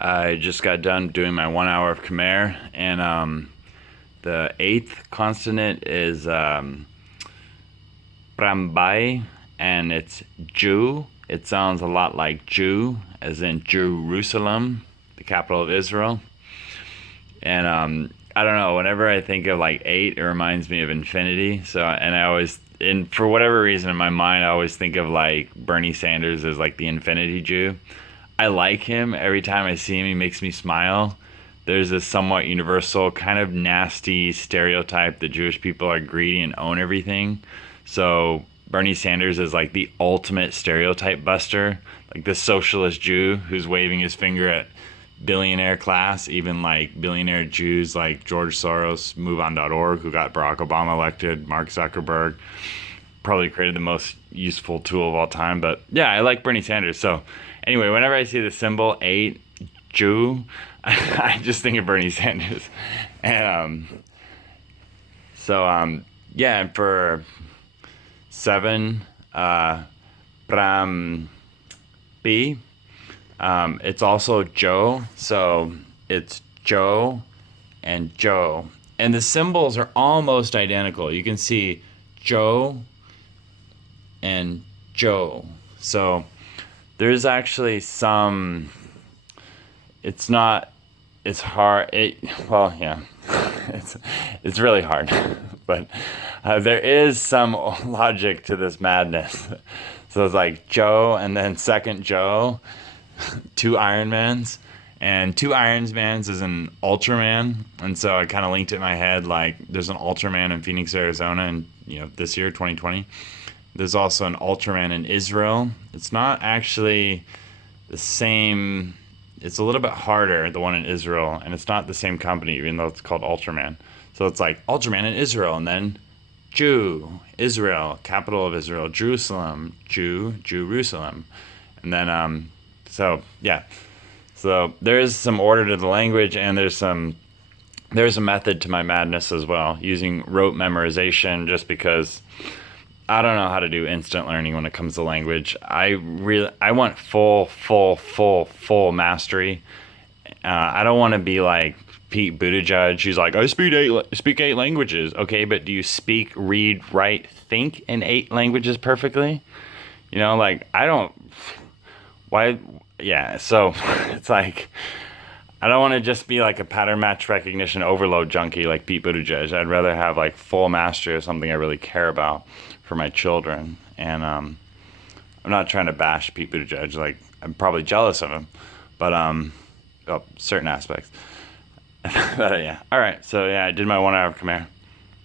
I just got done doing my 1 hour of Khmer, and the eighth consonant is Prambai, and it's Jew. It sounds a lot like Jew, as in Jerusalem, the capital of Israel. And I don't know. Whenever I think of like eight, it reminds me of infinity. So, and I always, and for whatever reason in my mind, I always think of like Bernie Sanders as like the infinity Jew. I like him. Every time I see him, he makes me smile. There's this somewhat universal, kind of nasty stereotype that Jewish people are greedy and own everything. So Bernie Sanders is like the ultimate stereotype buster, like the socialist Jew who's waving his finger at billionaire class, even like billionaire Jews like George Soros, MoveOn.org, who got Barack Obama elected, Mark Zuckerberg, probably created the most useful tool of all time. But yeah, I like Bernie Sanders. So anyway, whenever I see the symbol 8, Jew, I just think of Bernie Sanders. And yeah, and for 7, Pram B, it's also Joe. So it's Joe and Joe. And the symbols are almost identical. You can see Joe and Joe. So there's actually some, it's not, it's hard. Well, yeah, it's really hard, but there is some logic to this madness. So it's like Joe and then second Joe, two Ironmans, and two Ironmans is an Ultraman, and so I kind of linked it in my head like there's an Ultraman in Phoenix, Arizona, and this year, 2020. There's also an Ultraman in Israel. It's not actually the same. It's a little bit harder, the one in Israel, and it's not the same company, even though it's called Ultraman. So it's like Ultraman in Israel, and then Jew, Israel, capital of Israel, Jerusalem, Jew, Jerusalem. And then, so yeah. So there is some order to the language, and there's a method to my madness as well, using rote memorization, just because I don't know how to do instant learning when it comes to language. I want full mastery. I don't want to be like Pete Buttigieg. He's like, I speak eight languages. Okay, but do you speak, read, write, think in 8 languages perfectly? Like I don't. Why? Yeah. So it's like I don't want to just be like a pattern match recognition overload junkie like Pete Buttigieg. I'd rather have like full mastery of something I really care about for my children. And I'm not trying to bash Pete Buttigieg. Like I'm probably jealous of him, but well, certain aspects. But yeah. All right. So yeah, I did my 1 hour of Khmer.